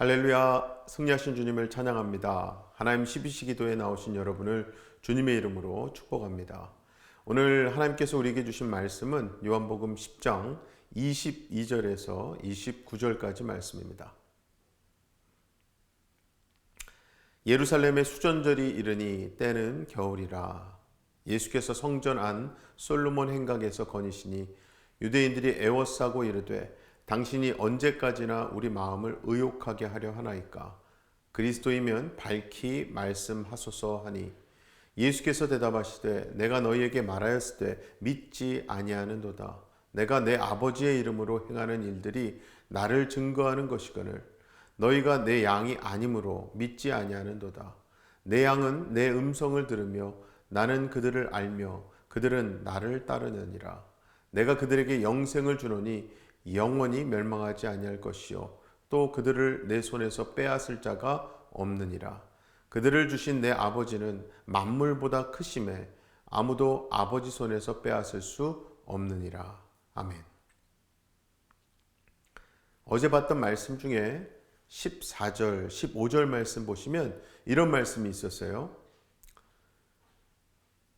할렐루야, 승리하신 주님을 찬양합니다. 하나님 12시 기도에 나오신 여러분을 주님의 이름으로 축복합니다. 오늘 하나님께서 우리에게 주신 말씀은 요한복음 10장 22절에서 29절까지 말씀입니다. 예루살렘의 수전절이 이르니 때는 겨울이라. 예수께서 성전 안 솔로몬 행각에서 거니시니 유대인들이 애워싸고 이르되 당신이 언제까지나 우리 마음을 의욕하게 하려 하나이까? 그리스도이면 밝히 말씀하소서 하니 예수께서 대답하시되 내가 너희에게 말하였을 때 믿지 아니하는도다. 내가 내 아버지의 이름으로 행하는 일들이 나를 증거하는 것이거늘 너희가 내 양이 아니므로 믿지 아니하는도다. 내 양은 내 음성을 들으며 나는 그들을 알며 그들은 나를 따르느니라. 내가 그들에게 영생을 주노니 영원히 멸망하지 아니할 것이요 또 그들을 내 손에서 빼앗을 자가 없느니라. 그들을 주신 내 아버지는 만물보다 크심에 아무도 아버지 손에서 빼앗을 수 없느니라. 아멘. 어제 봤던 말씀 중에 14절, 15절 말씀 보시면 이런 말씀이 있었어요.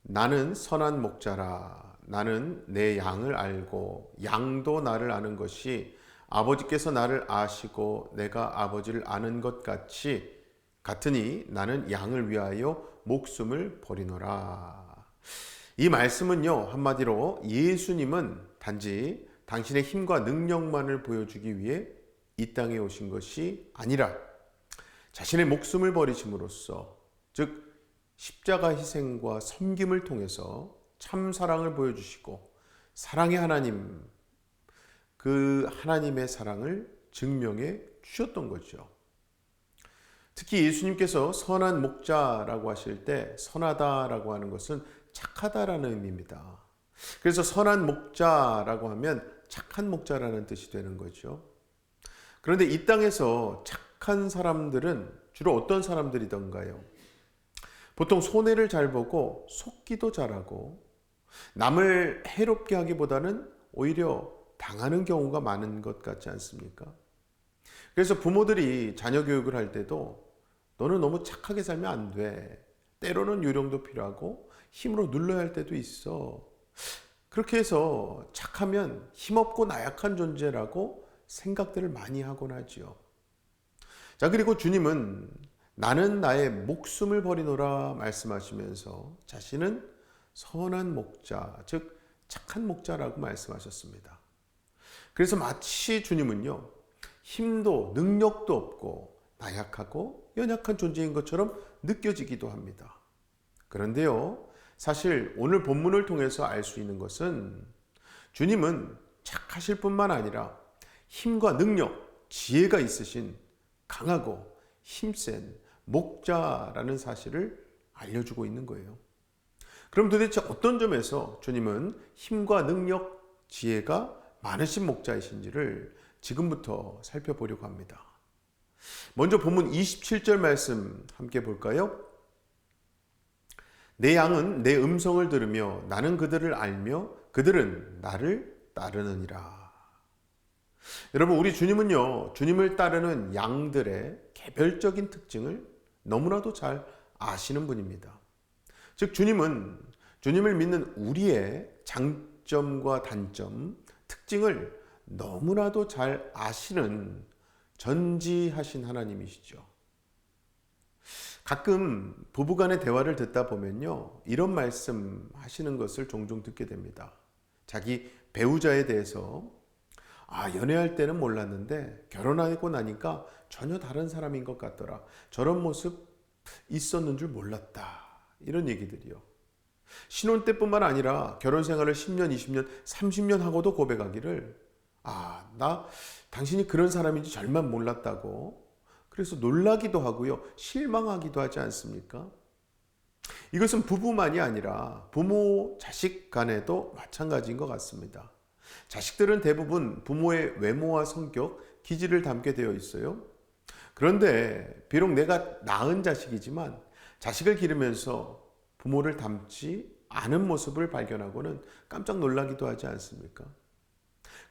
나는 선한 목자라. 나는 내 양을 알고 양도 나를 아는 것이 아버지께서 나를 아시고 내가 아버지를 아는 것 같으니 나는 양을 위하여 목숨을 버리노라. 이 말씀은요, 한마디로 예수님은 단지 당신의 힘과 능력만을 보여주기 위해 이 땅에 오신 것이 아니라 자신의 목숨을 버리심으로써, 즉 십자가 희생과 섬김을 통해서 참 사랑을 보여주시고 사랑의 하나님, 그 하나님의 사랑을 증명해 주셨던 거죠. 특히 예수님께서 선한 목자라고 하실 때 선하다라고 하는 것은 착하다라는 의미입니다. 그래서 선한 목자라고 하면 착한 목자라는 뜻이 되는 거죠. 그런데 이 땅에서 착한 사람들은 주로 어떤 사람들이던가요? 보통 손해를 잘 보고 속기도 잘하고 남을 해롭게 하기보다는 오히려 당하는 경우가 많은 것 같지 않습니까? 그래서 부모들이 자녀 교육을 할 때도 너는 너무 착하게 살면 안 돼. 때로는 요령도 필요하고 힘으로 눌러야 할 때도 있어. 그렇게 해서 착하면 힘없고 나약한 존재라고 생각들을 많이 하곤 하지요. 자, 그리고 주님은 나는 나의 목숨을 버리노라 말씀하시면서 자신은 선한 목자, 즉 착한 목자라고 말씀하셨습니다. 그래서 마치 주님은요, 힘도 능력도 없고 나약하고 연약한 존재인 것처럼 느껴지기도 합니다. 그런데요, 사실 오늘 본문을 통해서 알 수 있는 것은 주님은 착하실 뿐만 아니라 힘과 능력, 지혜가 있으신 강하고 힘센 목자라는 사실을 알려주고 있는 거예요. 그럼 도대체 어떤 점에서 주님은 힘과 능력, 지혜가 많으신 목자이신지를 지금부터 살펴보려고 합니다. 먼저 본문 27절 말씀 함께 볼까요? 내 양은 내 음성을 들으며 나는 그들을 알며 그들은 나를 따르느니라. 여러분, 우리 주님은요, 주님을 따르는 양들의 개별적인 특징을 너무나도 잘 아시는 분입니다. 즉 주님은 주님을 믿는 우리의 장점과 단점, 특징을 너무나도 잘 아시는 전지하신 하나님이시죠. 가끔 부부간의 대화를 듣다 보면요, 이런 말씀 하시는 것을 종종 듣게 됩니다. 자기 배우자에 대해서 연애할 때는 몰랐는데 결혼하고 나니까 전혀 다른 사람인 것 같더라. 저런 모습 있었는 줄 몰랐다. 이런 얘기들이요. 신혼 때뿐만 아니라 결혼 생활을 10년, 20년, 30년 하고도 고백하기를 나 당신이 그런 사람인지 절만 몰랐다고. 그래서 놀라기도 하고요. 실망하기도 하지 않습니까? 이것은 부부만이 아니라 부모, 자식 간에도 마찬가지인 것 같습니다. 자식들은 대부분 부모의 외모와 성격, 기질을 담게 되어 있어요. 그런데 비록 내가 낳은 자식이지만 자식을 기르면서 부모를 닮지 않은 모습을 발견하고는 깜짝 놀라기도 하지 않습니까?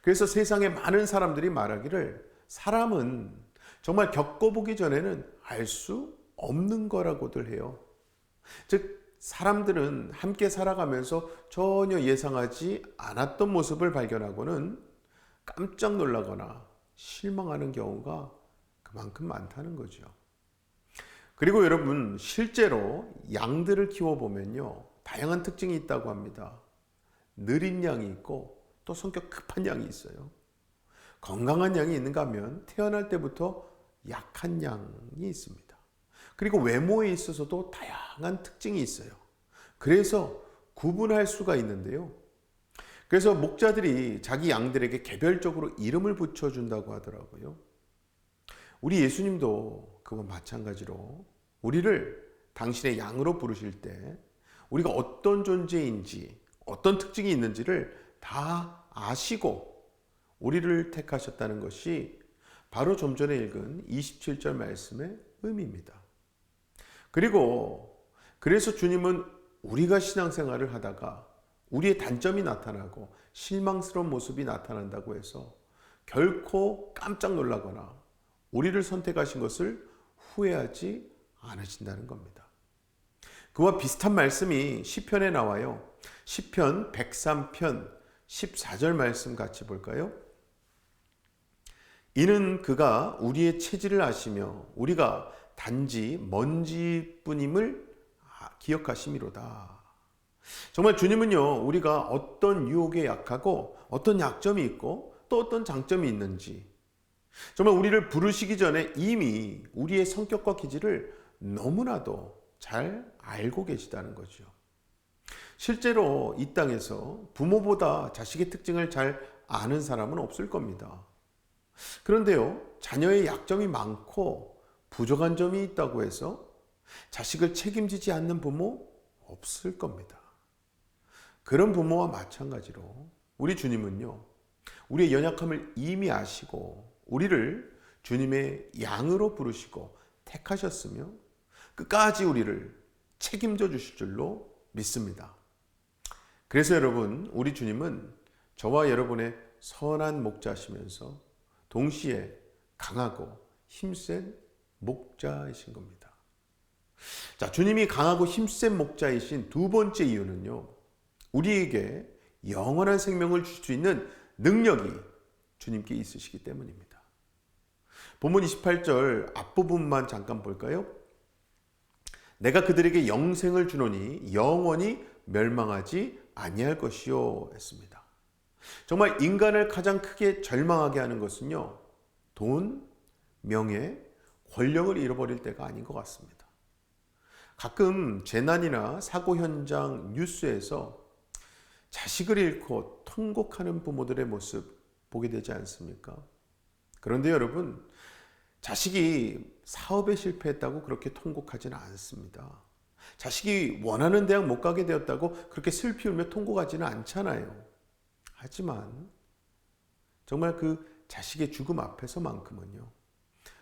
그래서 세상에 많은 사람들이 말하기를 사람은 정말 겪어보기 전에는 알 수 없는 거라고들 해요. 즉, 사람들은 함께 살아가면서 전혀 예상하지 않았던 모습을 발견하고는 깜짝 놀라거나 실망하는 경우가 그만큼 많다는 거죠. 그리고 여러분, 실제로 양들을 키워보면요, 다양한 특징이 있다고 합니다. 느린 양이 있고 또 성격 급한 양이 있어요. 건강한 양이 있는가 하면 태어날 때부터 약한 양이 있습니다. 그리고 외모에 있어서도 다양한 특징이 있어요. 그래서 구분할 수가 있는데요. 그래서 목자들이 자기 양들에게 개별적으로 이름을 붙여준다고 하더라고요. 우리 예수님도 그와 마찬가지로 우리를 당신의 양으로 부르실 때 우리가 어떤 존재인지 어떤 특징이 있는지를 다 아시고 우리를 택하셨다는 것이 바로 좀 전에 읽은 27절 말씀의 의미입니다. 그래서 주님은 우리가 신앙생활을 하다가 우리의 단점이 나타나고 실망스러운 모습이 나타난다고 해서 결코 깜짝 놀라거나 우리를 선택하신 것을 후회하지 않으신다는 겁니다. 그와 비슷한 말씀이 시편에 나와요. 시편 103편 14절 말씀 같이 볼까요? 이는 그가 우리의 체질을 아시며 우리가 단지 먼지뿐임을 기억하심이로다. 정말 주님은요, 우리가 어떤 유혹에 약하고 어떤 약점이 있고 또 어떤 장점이 있는지 정말 우리를 부르시기 전에 이미 우리의 성격과 기질을 너무나도 잘 알고 계시다는 거죠. 실제로 이 땅에서 부모보다 자식의 특징을 잘 아는 사람은 없을 겁니다. 그런데요, 자녀의 약점이 많고 부족한 점이 있다고 해서 자식을 책임지지 않는 부모 없을 겁니다. 그런 부모와 마찬가지로 우리 주님은요, 우리의 연약함을 이미 아시고 우리를 주님의 양으로 부르시고 택하셨으며 끝까지 우리를 책임져 주실 줄로 믿습니다. 그래서 여러분, 우리 주님은 저와 여러분의 선한 목자시면서 동시에 강하고 힘센 목자이신 겁니다. 자, 주님이 강하고 힘센 목자이신 두 번째 이유는요, 우리에게 영원한 생명을 줄 수 있는 능력이 주님께 있으시기 때문입니다. 본문 28절 앞부분만 잠깐 볼까요? 내가 그들에게 영생을 주노니 영원히 멸망하지 아니할 것이요 했습니다. 정말 인간을 가장 크게 절망하게 하는 것은요, 돈, 명예, 권력을 잃어버릴 때가 아닌 것 같습니다. 가끔 재난이나 사고 현장 뉴스에서 자식을 잃고 통곡하는 부모들의 모습 보게 되지 않습니까? 그런데 여러분, 자식이 사업에 실패했다고 그렇게 통곡하지는 않습니다. 자식이 원하는 대학 못 가게 되었다고 그렇게 슬피 울며 통곡하지는 않잖아요. 하지만 정말 그 자식의 죽음 앞에서만큼은요,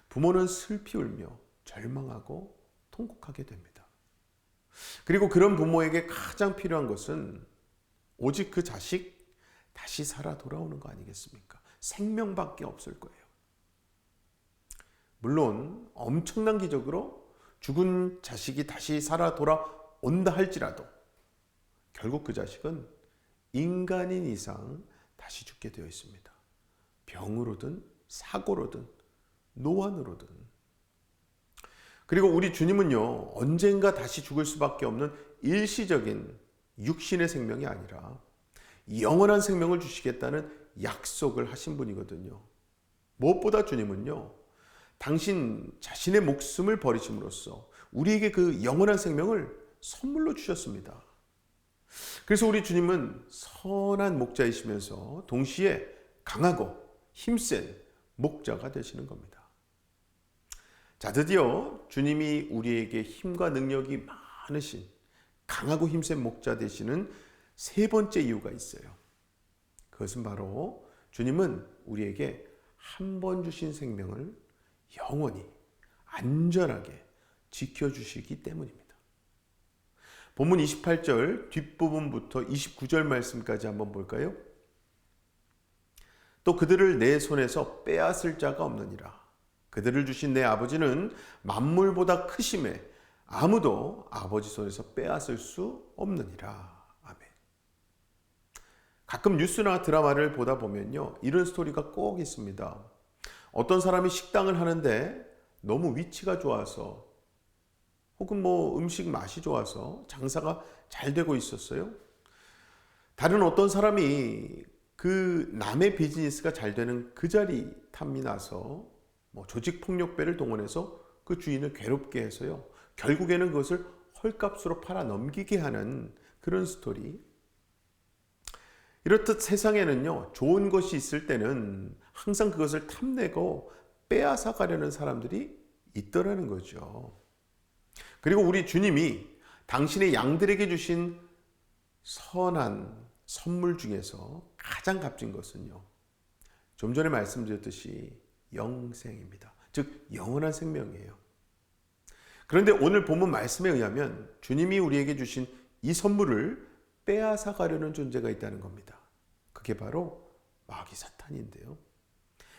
부모는 슬피 울며 절망하고 통곡하게 됩니다. 그리고 그런 부모에게 가장 필요한 것은 오직 그 자식 다시 살아 돌아오는 거 아니겠습니까? 생명밖에 없을 거예요. 물론 엄청난 기적으로 죽은 자식이 다시 살아 돌아온다 할지라도 결국 그 자식은 인간인 이상 다시 죽게 되어 있습니다. 병으로든 사고로든 노환으로든. 그리고 우리 주님은요, 언젠가 다시 죽을 수밖에 없는 일시적인 육신의 생명이 아니라 영원한 생명을 주시겠다는 약속을 하신 분이거든요. 무엇보다 주님은요, 당신 자신의 목숨을 버리심으로써 우리에게 그 영원한 생명을 선물로 주셨습니다. 그래서 우리 주님은 선한 목자이시면서 동시에 강하고 힘센 목자가 되시는 겁니다. 자, 드디어 주님이 우리에게 힘과 능력이 많으신 강하고 힘센 목자 되시는 세 번째 이유가 있어요. 그것은 바로 주님은 우리에게 한 번 주신 생명을 영원히 안전하게 지켜주시기 때문입니다. 본문 28절 뒷부분부터 29절 말씀까지 한번 볼까요? 또 그들을 내 손에서 빼앗을 자가 없느니라. 그들을 주신 내 아버지는 만물보다 크심에 아무도 아버지 손에서 빼앗을 수 없느니라. 아멘. 가끔 뉴스나 드라마를 보다 보면요, 이런 스토리가 꼭 있습니다. 어떤 사람이 식당을 하는데 너무 위치가 좋아서 혹은 음식 맛이 좋아서 장사가 잘 되고 있었어요. 다른 어떤 사람이 그 남의 비즈니스가 잘 되는 그 자리 탐이 나서 조직폭력배를 동원해서 그 주인을 괴롭게 해서요, 결국에는 그것을 헐값으로 팔아 넘기게 하는 그런 스토리. 이렇듯 세상에는요, 좋은 것이 있을 때는 항상 그것을 탐내고 빼앗아 가려는 사람들이 있더라는 거죠. 그리고 우리 주님이 당신의 양들에게 주신 선한 선물 중에서 가장 값진 것은요, 좀 전에 말씀드렸듯이 영생입니다. 즉 영원한 생명이에요. 그런데 오늘 본문 말씀에 의하면 주님이 우리에게 주신 이 선물을 빼앗아 가려는 존재가 있다는 겁니다. 그게 바로 마귀 사탄인데요.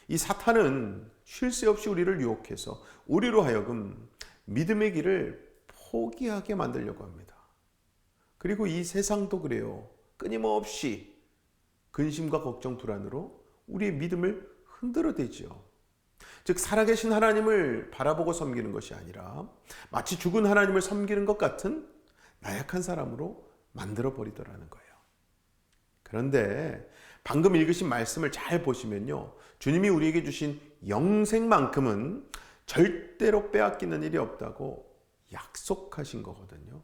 이 사탄은 쉴 새 없이 우리를 유혹해서 우리로 하여금 믿음의 길을 포기하게 만들려고 합니다. 그리고 이 세상도 그래요. 끊임없이 근심과 걱정, 불안으로 우리의 믿음을 흔들어대지요. 즉 살아계신 하나님을 바라보고 섬기는 것이 아니라 마치 죽은 하나님을 섬기는 것 같은 나약한 사람으로 만들어버리더라는 거예요. 그런데 방금 읽으신 말씀을 잘 보시면요, 주님이 우리에게 주신 영생만큼은 절대로 빼앗기는 일이 없다고 약속하신 거거든요.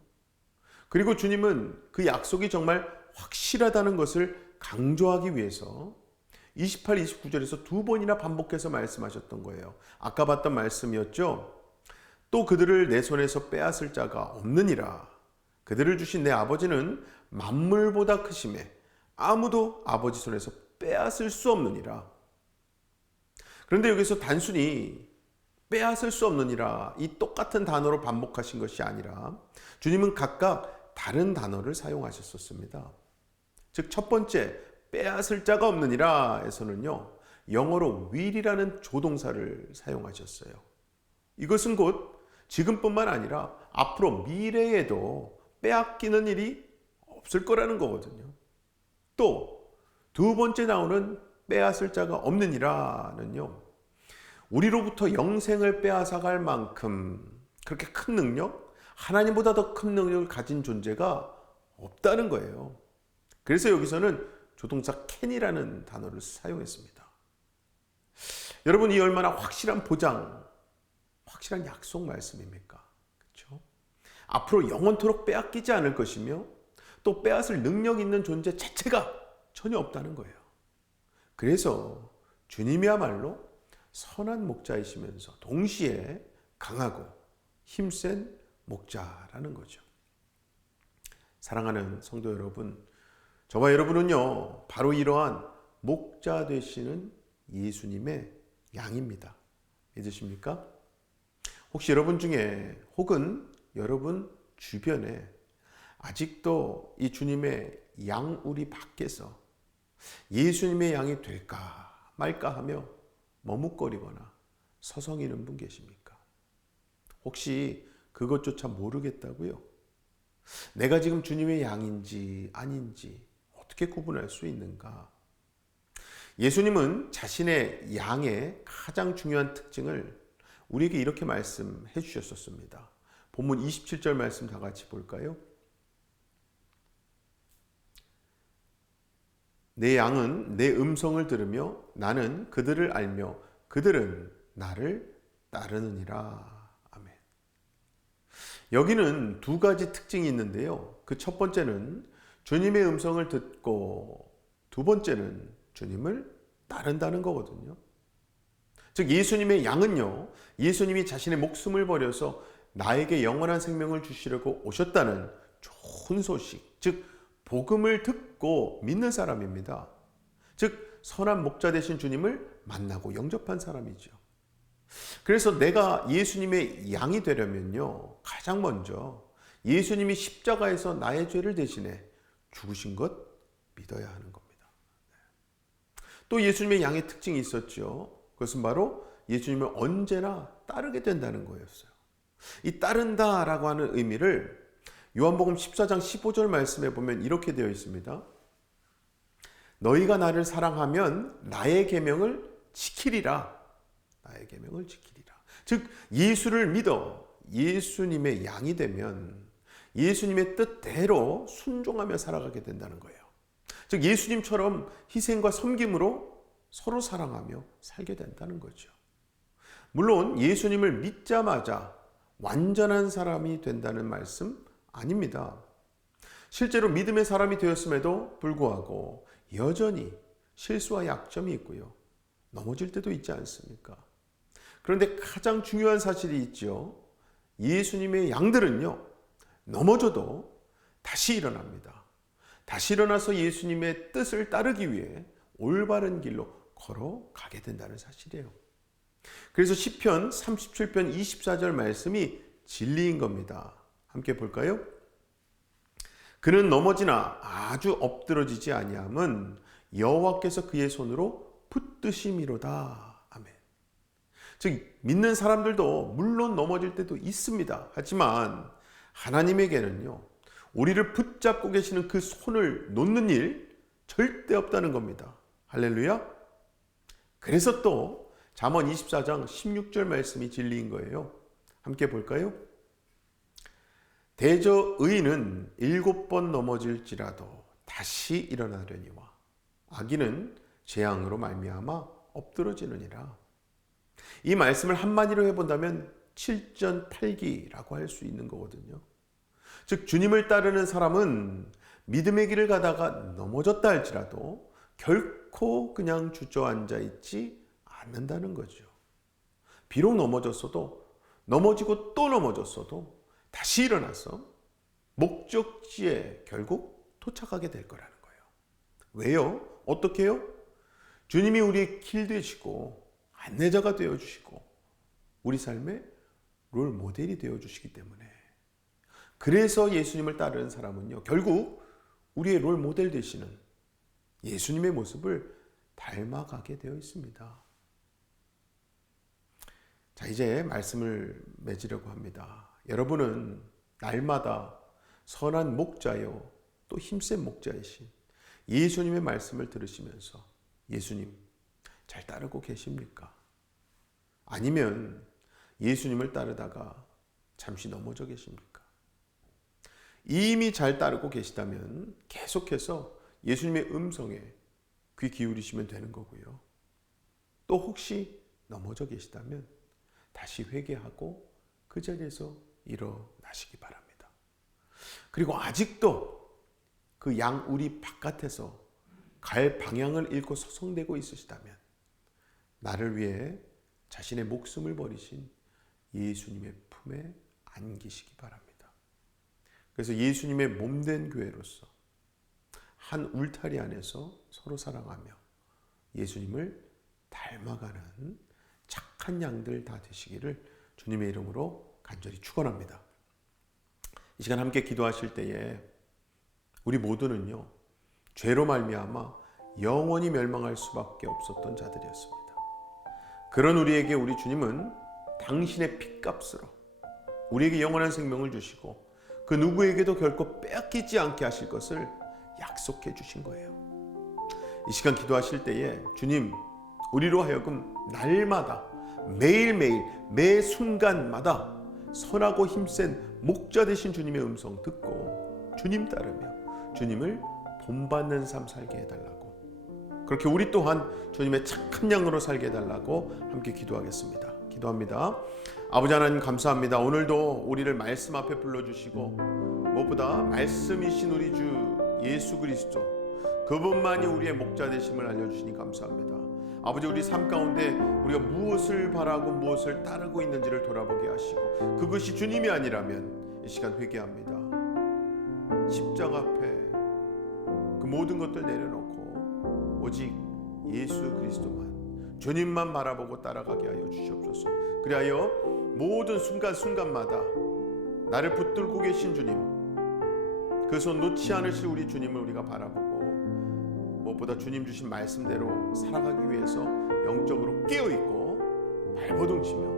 그리고 주님은 그 약속이 정말 확실하다는 것을 강조하기 위해서 28, 29절에서 두 번이나 반복해서 말씀하셨던 거예요. 아까 봤던 말씀이었죠. 또 그들을 내 손에서 빼앗을 자가 없느니라. 그들을 주신 내 아버지는 만물보다 크심에 아무도 아버지 손에서 빼앗을 수 없느니라. 그런데 여기서 단순히 빼앗을 수 없느니라 이 똑같은 단어로 반복하신 것이 아니라 주님은 각각 다른 단어를 사용하셨었습니다. 즉 첫 번째 빼앗을 자가 없느니라 에서는요, 영어로 will이라는 조동사를 사용하셨어요. 이것은 곧 지금뿐만 아니라 앞으로 미래에도 빼앗기는 일이 없을 거라는 거거든요. 또 두 번째 나오는 빼앗을 자가 없느니라는요, 우리로부터 영생을 빼앗아갈 만큼 그렇게 큰 능력, 하나님보다 더 큰 능력을 가진 존재가 없다는 거예요. 그래서 여기서는 조동사 can이라는 단어를 사용했습니다. 여러분, 이 얼마나 확실한 보장, 확실한 약속 말씀입니까? 그렇죠? 앞으로 영원토록 빼앗기지 않을 것이며 또 빼앗을 능력 있는 존재 자체가 전혀 없다는 거예요. 그래서 주님이야말로 선한 목자이시면서 동시에 강하고 힘센 목자라는 거죠. 사랑하는 성도 여러분, 저와 여러분은요, 바로 이러한 목자 되시는 예수님의 양입니다. 믿으십니까? 혹시 여러분 중에 혹은 여러분 주변에 아직도 이 주님의 양우리 밖에서 예수님의 양이 될까 말까 하며 머뭇거리거나 서성이는 분 계십니까? 혹시 그것조차 모르겠다고요? 내가 지금 주님의 양인지 아닌지 어떻게 구분할 수 있는가? 예수님은 자신의 양의 가장 중요한 특징을 우리에게 이렇게 말씀해 주셨었습니다. 본문 27절 말씀 다 같이 볼까요? 내 양은 내 음성을 들으며 나는 그들을 알며 그들은 나를 따르느니라. 아멘. 여기는 두 가지 특징이 있는데요. 그 첫 번째는 주님의 음성을 듣고 두 번째는 주님을 따른다는 거거든요. 즉 예수님의 양은요, 예수님이 자신의 목숨을 버려서 나에게 영원한 생명을 주시려고 오셨다는 좋은 소식, 즉 복음을 듣고 믿는 사람입니다. 즉 선한 목자 되신 주님을 만나고 영접한 사람이죠. 그래서 내가 예수님의 양이 되려면요, 가장 먼저 예수님이 십자가에서 나의 죄를 대신해 죽으신 것 믿어야 하는 겁니다. 또 예수님의 양의 특징이 있었죠. 그것은 바로 예수님을 언제나 따르게 된다는 거였어요. 이 따른다라고 하는 의미를 요한복음 14장 15절 말씀에 보면 이렇게 되어 있습니다. 너희가 나를 사랑하면 나의 계명을 지키리라. 나의 계명을 지키리라. 즉 예수를 믿어 예수님의 양이 되면 예수님의 뜻대로 순종하며 살아가게 된다는 거예요. 즉 예수님처럼 희생과 섬김으로 서로 사랑하며 살게 된다는 거죠. 물론 예수님을 믿자마자 완전한 사람이 된다는 말씀 아닙니다. 실제로 믿음의 사람이 되었음에도 불구하고 여전히 실수와 약점이 있고요. 넘어질 때도 있지 않습니까? 그런데 가장 중요한 사실이 있죠. 예수님의 양들은요, 넘어져도 다시 일어납니다. 다시 일어나서 예수님의 뜻을 따르기 위해 올바른 길로 걸어가게 된다는 사실이에요. 그래서 시편 37편 24절 말씀이 진리인 겁니다. 함께 볼까요? 그는 넘어지나 아주 엎드러지지 아니함은 여호와께서 그의 손으로 붙드심이로다. 아멘. 즉 믿는 사람들도 물론 넘어질 때도 있습니다. 하지만 하나님에게는요, 우리를 붙잡고 계시는 그 손을 놓는 일 절대 없다는 겁니다. 할렐루야. 그래서 또 잠언 24장 16절 말씀이 진리인 거예요. 함께 볼까요? 대저 의인은 7번 넘어질지라도 다시 일어나려니와 악인은 재앙으로 말미암아 엎드러지느니라. 이 말씀을 한마디로 해본다면 7전8기라고 할 수 있는 거거든요. 즉 주님을 따르는 사람은 믿음의 길을 가다가 넘어졌다 할지라도 결코 그냥 주저앉아 있지 않는다는 거죠. 비록 넘어지고 또 넘어졌어도 다시 일어나서 목적지에 결국 도착하게 될 거라는 거예요. 왜요? 어떻게 해요? 주님이 우리의 길 되시고 안내자가 되어주시고 우리 삶의 롤 모델이 되어주시기 때문에, 그래서 예수님을 따르는 사람은요, 결국 우리의 롤 모델 되시는 예수님의 모습을 닮아가게 되어 있습니다. 자, 이제 말씀을 맺으려고 합니다. 여러분은 날마다 선한 목자요 또 힘센 목자이신 예수님의 말씀을 들으시면서 예수님 잘 따르고 계십니까? 아니면 예수님을 따르다가 잠시 넘어져 계십니까? 이미 잘 따르고 계시다면 계속해서 예수님의 음성에 귀 기울이시면 되는 거고요. 또 혹시 넘어져 계시다면 다시 회개하고 그 자리에서 일어나시기 바랍니다. 그리고 아직도 그 양우리 바깥에서 갈 방향을 잃고 서성대고 있으시다면 나를 위해 자신의 목숨을 버리신 예수님의 품에 안기시기 바랍니다. 그래서 예수님의 몸된 교회로서 한 울타리 안에서 서로 사랑하며 예수님을 닮아가는 착한 양들 다 되시기를 주님의 이름으로 간절히 축원합니다. 이 시간 함께 기도하실 때에 우리 모두는요, 죄로 말미암아 영원히 멸망할 수밖에 없었던 자들이었습니다. 그런 우리에게 우리 주님은 당신의 핏값으로 우리에게 영원한 생명을 주시고 그 누구에게도 결코 빼앗기지 않게 하실 것을 약속해 주신 거예요. 이 시간 기도하실 때에 주님, 우리로 하여금 날마다 매일매일 매 순간마다 선하고 힘센 목자 되신 주님의 음성 듣고 주님 따르며 주님을 본받는 삶 살게 해달라고, 그렇게 우리 또한 주님의 착한 양으로 살게 해달라고 함께 기도하겠습니다. 기도합니다. 아버지 하나님 감사합니다. 오늘도 우리를 말씀 앞에 불러주시고 무엇보다 말씀이신 우리 주 예수 그리스도 그분만이 우리의 목자 되심을 알려주시니 감사합니다. 아버지, 우리 삶 가운데 우리가 무엇을 바라고 무엇을 따르고 있는지를 돌아보게 하시고 그것이 주님이 아니라면 이 시간 회개합니다. 십자가 앞에 그 모든 것들 내려놓고 오직 예수 그리스도만, 주님만 바라보고 따라가게 하여 주시옵소서. 그리하여 모든 순간순간마다 나를 붙들고 계신 주님, 그 손 놓지 않으실 우리 주님을 우리가 바라보고 무엇보다 주님 주신 말씀대로 살아가기 위해서 영적으로 깨어있고 발버둥치며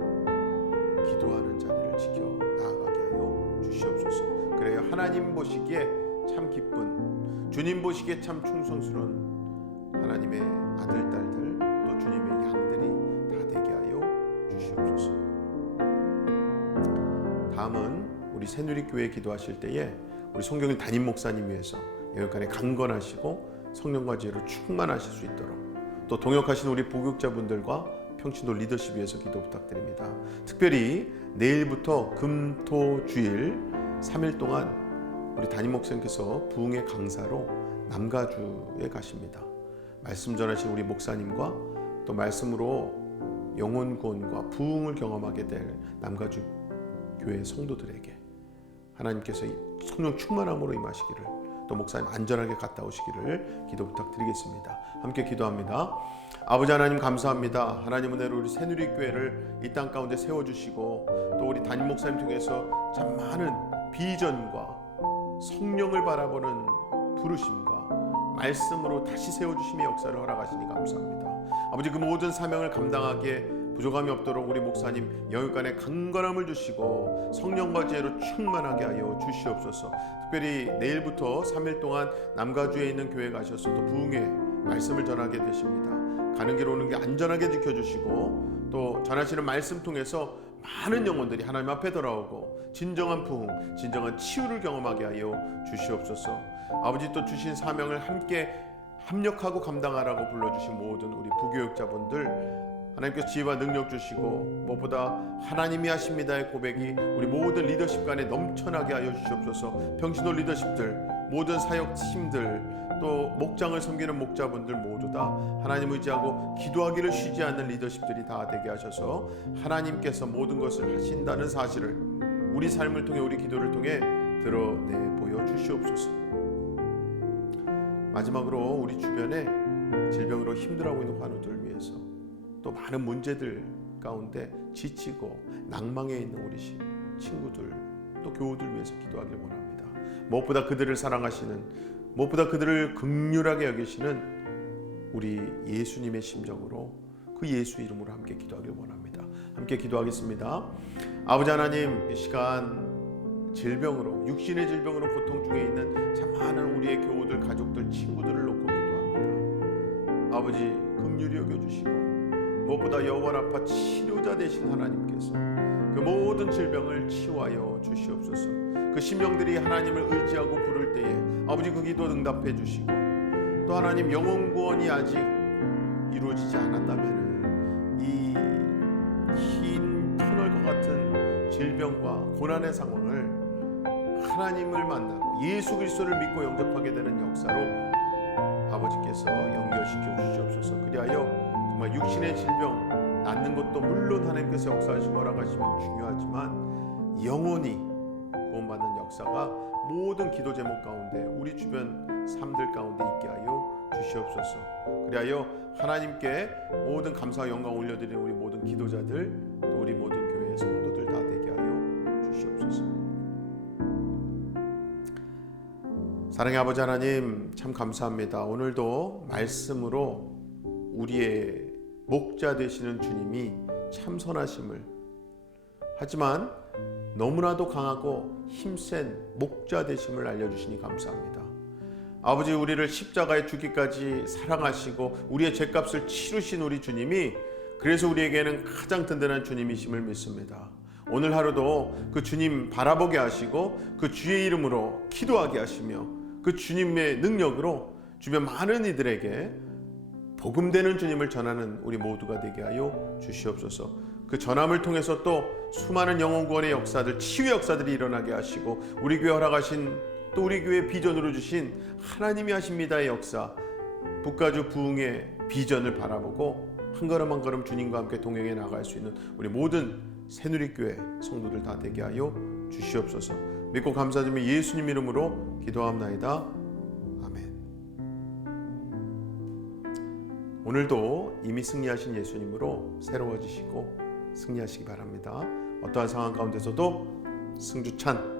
기도하는 자리를 지켜 나아가게 하여 주시옵소서. 그래요 하나님 보시기에 참 기쁜, 주님 보시기에 참 충성스러운 하나님의 아들 딸들, 또 주님의 양들이 다 되게 하여 주시옵소서. 다음은 우리 새누리교회 기도하실 때에 우리 송경일 담임 목사님 위해서 여기까지 강건하시고 성령과 지혜로 충만하실 수 있도록, 또 동역하신 우리 부교육자분들과 평신도 리더십 위해서 기도 부탁드립니다. 특별히 내일부터 금, 토, 주일 3일 동안 우리 담임 목사님께서 부흥의 강사로 남가주에 가십니다. 말씀 전하신 우리 목사님과 또 말씀으로 영혼 구원과 부흥을 경험하게 될 남가주 교회 성도들에게 하나님께서 성령 충만함으로 임하시기를, 또 목사님 안전하게 갔다 오시기를 기도 부탁드리겠습니다. 함께 기도합니다. 아버지 하나님 감사합니다. 하나님 은혜로 우리 새누리교회를 이 땅 가운데 세워주시고, 또 우리 담임 목사님 통해서 참 많은 비전과 성령을 바라보는 부르심과 말씀으로 다시 세워주심의 역사를 허락하시니 감사합니다. 아버지 그 모든 사명을 감당하기에 부족함이 없도록 우리 목사님 영육간에 강건함을 주시고 성령과 지혜로 충만하게 하여 주시옵소서. 특별히 내일부터 3일 동안 남가주에 있는 교회 가셔서 또 부흥의 말씀을 전하게 되십니다. 가는 길 오는 길 안전하게 지켜주시고, 또 전하시는 말씀 통해서 많은 영혼들이 하나님 앞에 돌아오고 진정한 부흥, 진정한 치유를 경험하게 하여 주시옵소서. 아버지 또 주신 사명을 함께 합력하고 감당하라고 불러주신 모든 우리 부교육자분들 하나님께서 지혜와 능력 주시고, 무엇보다 하나님이 하십니다의 고백이 우리 모든 리더십 간에 넘쳐나게 하여 주시옵소서. 평신도 리더십들, 모든 사역팀들, 또 목장을 섬기는 목자분들 모두 다 하나님 의지하고 기도하기를 쉬지 않는 리더십들이 다 되게 하셔서 하나님께서 모든 것을 하신다는 사실을 우리 삶을 통해, 우리 기도를 통해 드러내 보여 주시옵소서. 마지막으로 우리 주변에 질병으로 힘들어하고 있는 환우들을 위해서, 또 많은 문제들 가운데 지치고 낭망해 있는 우리 친구들, 또 교우들 위해서 기도하길 원합니다. 무엇보다 그들을 사랑하시는, 무엇보다 그들을 긍휼하게 여기시는 우리 예수님의 심정으로, 그 예수 이름으로 함께 기도하길 원합니다. 함께 기도하겠습니다. 아버지 하나님, 이 시간 질병으로, 육신의 질병으로 고통 중에 있는 참 많은 우리의 교우들, 가족들, 친구들을 놓고 기도합니다. 아버지 긍휼히 여겨주시고, 무엇보다 영원하파 치료자 되신 하나님께서 그 모든 질병을 치유하여 주시옵소서. 그 심령들이 하나님을 의지하고 부를 때에 아버지 그 기도 응답해 주시고, 또 하나님 영혼 구원이 아직 이루어지지 않았다면 이 긴 터널과 같은 질병과 고난의 상황을 하나님을 만나고 예수 그리스도를 믿고 영접하게 되는 역사로 아버지께서 연결시켜 주시옵소서. 그리하여 정말 육신의 질병 낫는 것도 물론 하나님께서 역사하시고 허락하시면 중요하지만, 영혼이 구원받는 역사가 모든 기도 제목 가운데, 우리 주변 삶들 가운데 있게 하여 주시옵소서. 그리하여 하나님께 모든 감사와 영광 올려드리는 우리 모든 기도자들, 또 우리 모든 교회의 성도들 다 되게 하여 주시옵소서. 사랑의 아버지 하나님, 참 감사합니다. 오늘도 말씀으로 우리의 목자 되시는 주님이 참 선하심을, 하지만 너무나도 강하고 힘센 목자 되심을 알려주시니 감사합니다. 아버지, 우리를 십자가에 죽기까지 사랑하시고 우리의 죄값을 치르신 우리 주님이, 그래서 우리에게는 가장 든든한 주님이심을 믿습니다. 오늘 하루도 그 주님 바라보게 하시고 그 주의 이름으로 기도하게 하시며, 그 주님의 능력으로 주변 많은 이들에게 복음되는 주님을 전하는 우리 모두가 되게 하여 주시옵소서. 그 전함을 통해서 또 수많은 영혼 구원의 역사들, 치유의 역사들이 일어나게 하시고, 우리 교회 허락하신, 또 우리 교회 비전으로 주신 하나님이 하십니다의 역사, 북가주 부흥의 비전을 바라보고 한 걸음 한 걸음 주님과 함께 동행해 나갈 수 있는 우리 모든 새누리교회 성도들 다 되게 하여 주시옵소서. 믿고 감사드리며 예수님 이름으로 기도합나이다. 아멘. 오늘도 이미 승리하신 예수님으로 새로워지시고 승리하시기 바랍니다. 어떠한 상황 가운데서도 승주찬